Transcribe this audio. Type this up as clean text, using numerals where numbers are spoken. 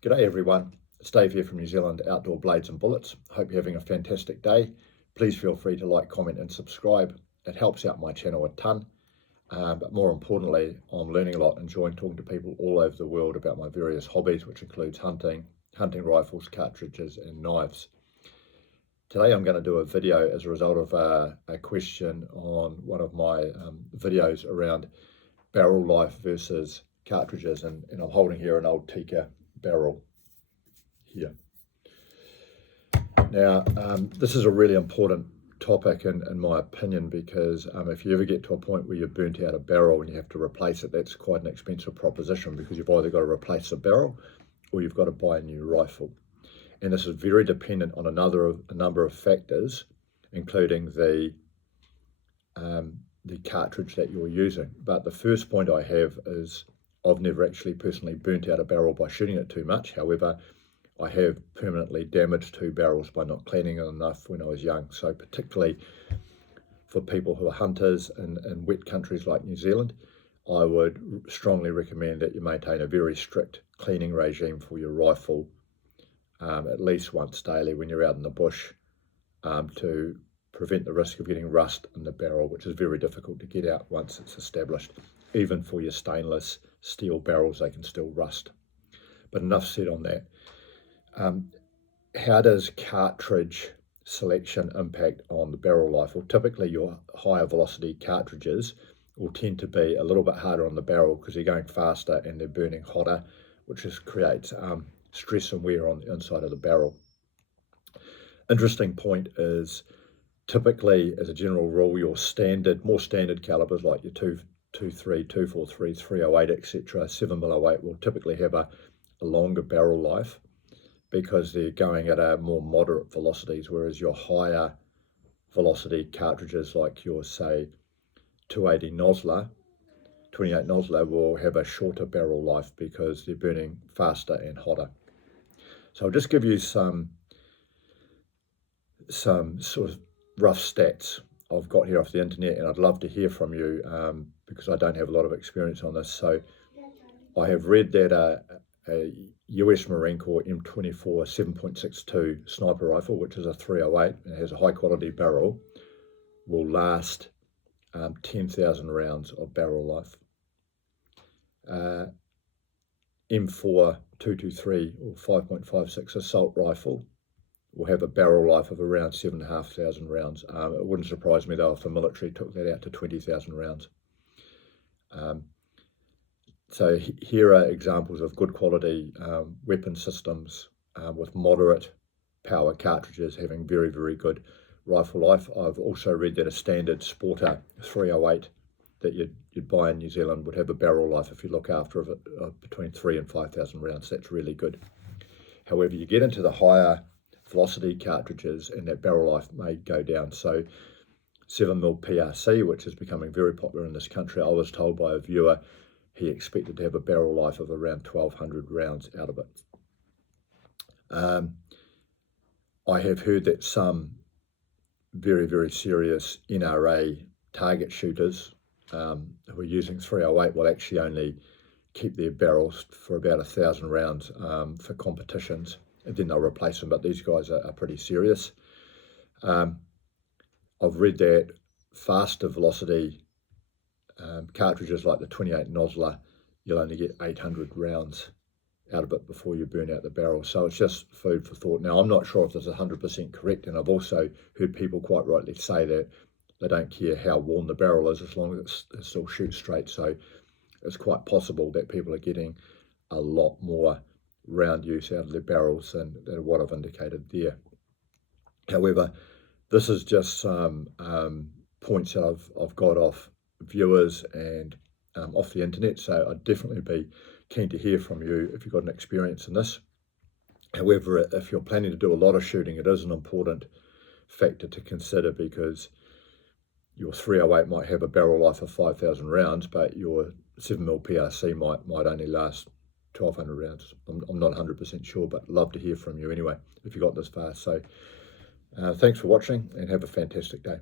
G'day everyone, it's Dave here from New Zealand Outdoor Blades and Bullets. Hope you're having a fantastic day. Please feel free to like, comment and subscribe. It helps out my channel a ton. But more importantly, I'm learning a lot, enjoying talking to people all over the world about my various hobbies, which includes hunting rifles, cartridges and knives. Today I'm going to do a video as a result of a question on one of my videos around barrel life versus cartridges, and I'm holding here an old Tikka barrel here. Now, this is a really important topic in my opinion, because if you ever get to a point where you've burnt out a barrel and you have to replace it, that's quite an expensive proposition, because you've either got to replace the barrel or you've got to buy a new rifle. And this is very dependent on a number of factors, including the cartridge that you're using. But the first point I have is I've never actually personally burnt out a barrel by shooting it too much. However, I have permanently damaged two barrels by not cleaning it enough when I was young. So particularly for people who are hunters in wet countries like New Zealand, I would strongly recommend that you maintain a very strict cleaning regime for your rifle, at least once daily when you're out in the bush, to prevent the risk of getting rust in the barrel, which is very difficult to get out once it's established. Even for your stainless steel barrels, they can still rust. But enough said on that. How does cartridge selection impact on the barrel life? Well, typically your higher velocity cartridges will tend to be a little bit harder on the barrel because they're going faster and they're burning hotter, which just creates stress and wear on the inside of the barrel. Interesting point is, typically as a general rule, your more standard calibers like your 223, 243, 308, etc., 7mm will typically have a longer barrel life, because they're going at a more moderate velocities, whereas your higher velocity cartridges like your, say, 280 Nosler, 28 Nosler, will have a shorter barrel life because they're burning faster and hotter. So I'll just give you some sort of rough stats I've got here off the internet, and I'd love to hear from you because I don't have a lot of experience on this. So I have read that a US Marine Corps M24 7.62 sniper rifle, which is a 308 and has a high quality barrel, will last 10,000 rounds of barrel life. M4 223 or 5.56 assault rifle will have a barrel life of around 7,500 rounds. It wouldn't surprise me though if the military took that out to 20,000 rounds. So here are examples of good quality weapon systems with moderate power cartridges having very, very good rifle life. I've also read that a standard Sporter 308 that you'd buy in New Zealand would have a barrel life, if you look after it, between 3,000 and 5,000 rounds. That's really good. However, you get into the higher velocity cartridges and that barrel life may go down. So 7mm PRC, which is becoming very popular in this country, I was told by a viewer he expected to have a barrel life of around 1,200 rounds out of it. I have heard that some very, very serious NRA target shooters who are using 308 will actually only keep their barrels for about 1,000 rounds for competitions, and then they'll replace them. But these guys are pretty serious. I've read that faster velocity cartridges like the 28 Nosler, you'll only get 800 rounds out of it before you burn out the barrel. So it's just food for thought. Now, I'm not sure if this is 100% correct, and I've also heard people quite rightly say that they don't care how worn the barrel is as long as it still shoots straight. So it's quite possible that people are getting a lot more round use out of their barrels than what I've indicated there. However, this is just some points that I've got off viewers and off the internet, so I'd definitely be keen to hear from you if you've got an experience in this. However, if you're planning to do a lot of shooting, it is an important factor to consider, because your 308 might have a barrel life of 5,000 rounds, but your 7mm PRC might only last 1,200 rounds. I'm not 100% sure, but love to hear from you anyway if you got this far. So thanks for watching and have a fantastic day.